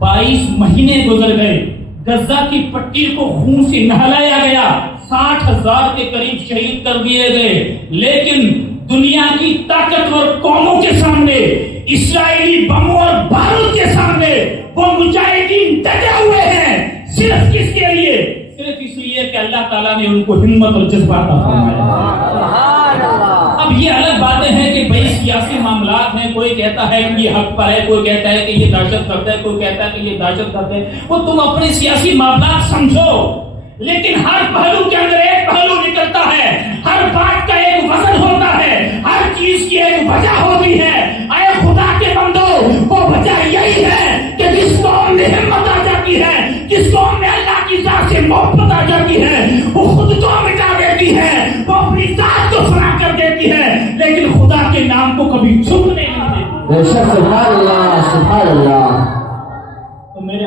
22 مہینے گزر گئے، غزہ کی پٹی کو خون سے نہلایا گیا، 60,000 کے قریب شہید کر دیے گئے، لیکن دنیا کی طاقتور قوموں کے سامنے، اسرائیلی بموں اور بارود کے سامنے وہ مجاہدین ڈٹے ہوئے ہیں، صرف کس کے لیے؟ صرف اس لیے کہ اللہ تعالیٰ نے ان کو ہمت اور جذبہ عطا فرمایا۔ اب یہ الگ باتیں ہیں کہ بھائی سیاسی معاملات ہیں، کوئی کہتا ہے کہ یہ حق پر ہے، کوئی کہتا ہے کہ یہ دہشت گرد ہے، کوئی کہتا ہے کہ یہ دہشت گرد ہے، وہ تم اپنے سیاسی معاملات سمجھو، لیکن ہر پہلو کے اندر ایک پہلو نکلتا ہے، ہر بات کا ایک وزن ہوتا ہے، ہر چیز کی ایک وجہ ہوتی ہے۔ اے خدا کے بندو، وہ وجہ یہی ہے کہ جس قوم میں ہمت آ جاتی ہے، جس قوم میں اللہ کی ذات سے محبت آ جاتی ہے، وہ خود کو مٹا دیتی ہے، وہ اپنی ذات کو فنا کر دیتی ہے، لیکن خدا کے نام کو کبھی چھپنے نہیں دیتی۔ بے شک، سبحان اللہ، سبحان اللہ۔ تو میرے